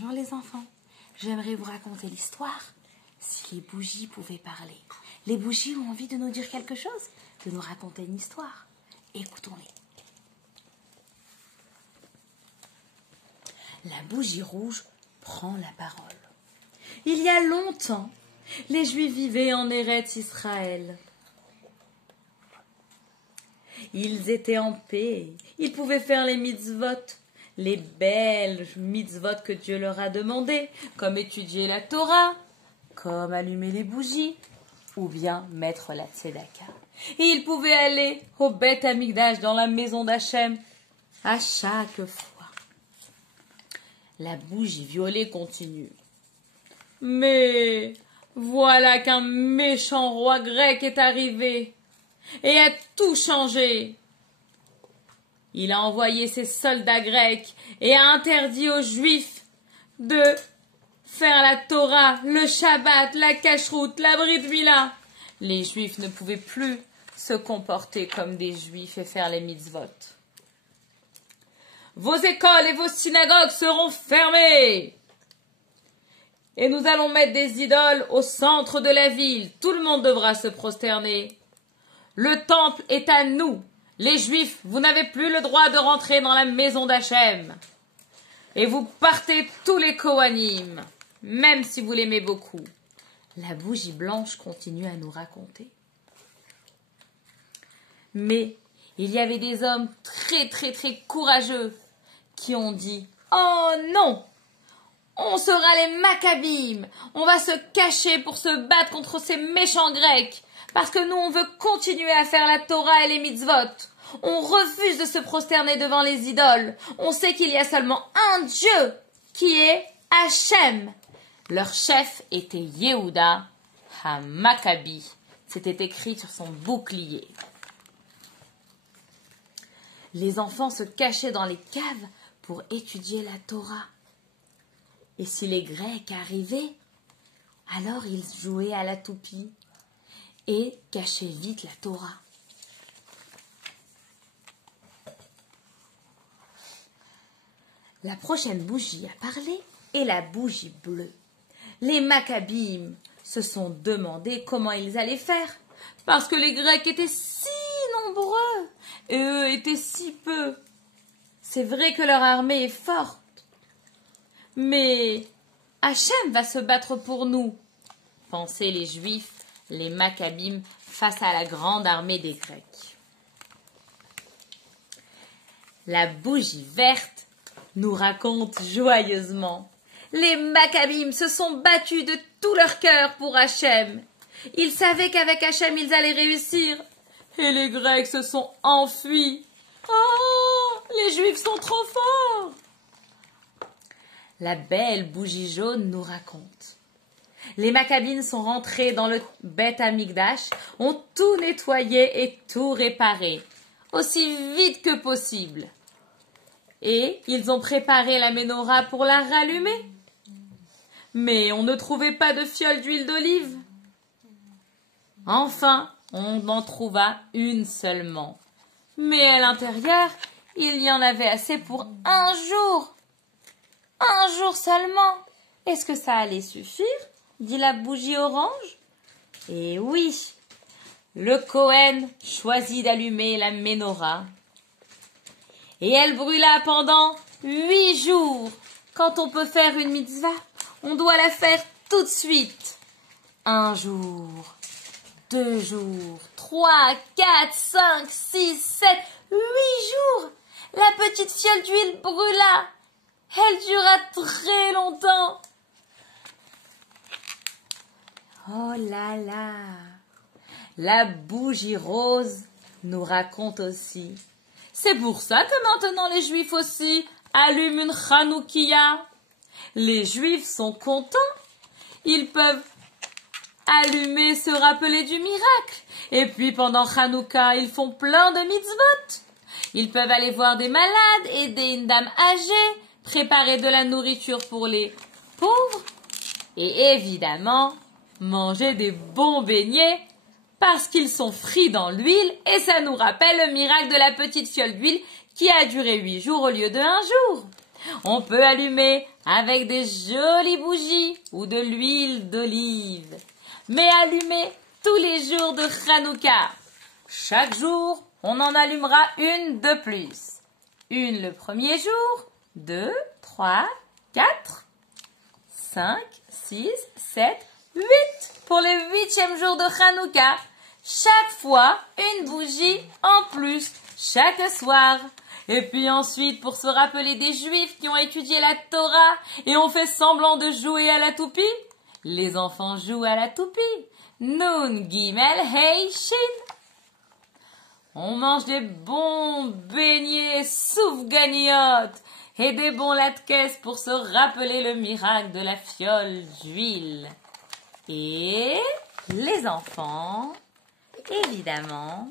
Bonjour les enfants, j'aimerais vous raconter l'histoire si les bougies pouvaient parler. Les bougies ont envie de nous dire quelque chose, de nous raconter une histoire. Écoutons-les. La bougie rouge prend la parole. Il y a longtemps, les Juifs vivaient en Eretz Israël. Ils étaient en paix, ils pouvaient faire les mitzvot, les belles mitzvot que Dieu leur a demandées, comme étudier la Torah, comme allumer les bougies, ou bien mettre la tzedaka. Et ils pouvaient aller au Beth Amikdash, dans la maison d'Hachem, à chaque fois. La bougie violet continue. Mais voilà qu'un méchant roi grec est arrivé et a tout changé. Il a envoyé ses soldats grecs et a interdit aux Juifs de faire la Torah, le Shabbat, la Kashrut, la Brit Mila. Les Juifs ne pouvaient plus se comporter comme des Juifs et faire les mitzvot. Vos écoles et vos synagogues seront fermées. Et nous allons mettre des idoles au centre de la ville. Tout le monde devra se prosterner. Le temple est à nous. Les Juifs, vous n'avez plus le droit de rentrer dans la maison d'Hachem. Et vous partez tous les Kohanim, même si vous l'aimez beaucoup. La bougie blanche continue à nous raconter. Mais il y avait des hommes très courageux qui ont dit « Oh non ! On sera les Maccabim. On va se cacher pour se battre contre ces méchants Grecs. Parce que nous, on veut continuer à faire la Torah et les mitzvot. On refuse de se prosterner devant les idoles. On sait qu'il y a seulement un Dieu qui est Hachem. » Leur chef était Yehuda HaMaccabi. C'était écrit sur son bouclier. Les enfants se cachaient dans les caves pour étudier la Torah. Et si les Grecs arrivaient, alors ils jouaient à la toupie et cachaient vite la Torah. La prochaine bougie à parler est la bougie bleue. Les Maccabim se sont demandé comment ils allaient faire, parce que les Grecs étaient si nombreux et eux étaient si peu. C'est vrai que leur armée est forte. Mais Hachem va se battre pour nous, pensaient les Juifs, les Maccabim, face à la grande armée des Grecs. La bougie verte nous raconte joyeusement. Les Maccabim se sont battus de tout leur cœur pour Hachem. Ils savaient qu'avec Hachem, ils allaient réussir. Et les Grecs se sont enfuis. Oh, les Juifs sont trop forts! La belle bougie jaune nous raconte. Les Maccabines sont rentrés dans le Beth Amikdash, ont tout nettoyé et tout réparé, aussi vite que possible. Et ils ont préparé la menorah pour la rallumer. Mais on ne trouvait pas de fiole d'huile d'olive. Enfin, on en trouva une seulement. Mais à l'intérieur, il y en avait assez pour un jour. Un jour seulement. Est-ce que ça allait suffire? Dit la bougie orange. Eh oui, le Kohen choisit d'allumer la menorah. Et elle brûla pendant 8 jours. Quand on peut faire une mitzvah, on doit la faire tout de suite. 1 jour, 2 jours, 3, 4, 5, 6, 7, 8 jours. La petite fiole d'huile brûla. Elle dura très longtemps. Oh là là! La bougie rose nous raconte aussi. C'est pour ça que maintenant les Juifs aussi allument une Hanoukia. Les Juifs sont contents. Ils peuvent allumer, se rappeler du miracle. Et puis pendant Hanouka, ils font plein de mitzvot. Ils peuvent aller voir des malades, aider une dame âgée, préparer de la nourriture pour les pauvres. Et évidemment, manger des bons beignets parce qu'ils sont frits dans l'huile et ça nous rappelle le miracle de la petite fiole d'huile qui a duré 8 jours au lieu de 1 jour. On peut allumer avec des jolies bougies ou de l'huile d'olive, mais allumées tous les jours de Hanouka. Chaque jour, on en allumera une de plus. Une le premier jour, 2, 3, 4, 5, 6, 7, 8 pour le 8e jour de Hanouka. Chaque fois, une bougie en plus, chaque soir. Et puis ensuite, pour se rappeler des Juifs qui ont étudié la Torah et ont fait semblant de jouer à la toupie, les enfants jouent à la toupie. Nun, Gimel, Hei, Shin. On mange des bons beignets soufganiot et des bons latkes pour se rappeler le miracle de la fiole d'huile. Et les enfants, évidemment,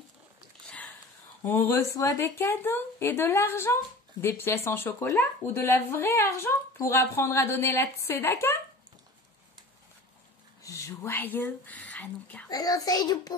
on reçoit des cadeaux et de l'argent, des pièces en chocolat ou de la vraie argent pour apprendre à donner la tzedaka. Joyeux Hanouka. Alors, c'est du pouce.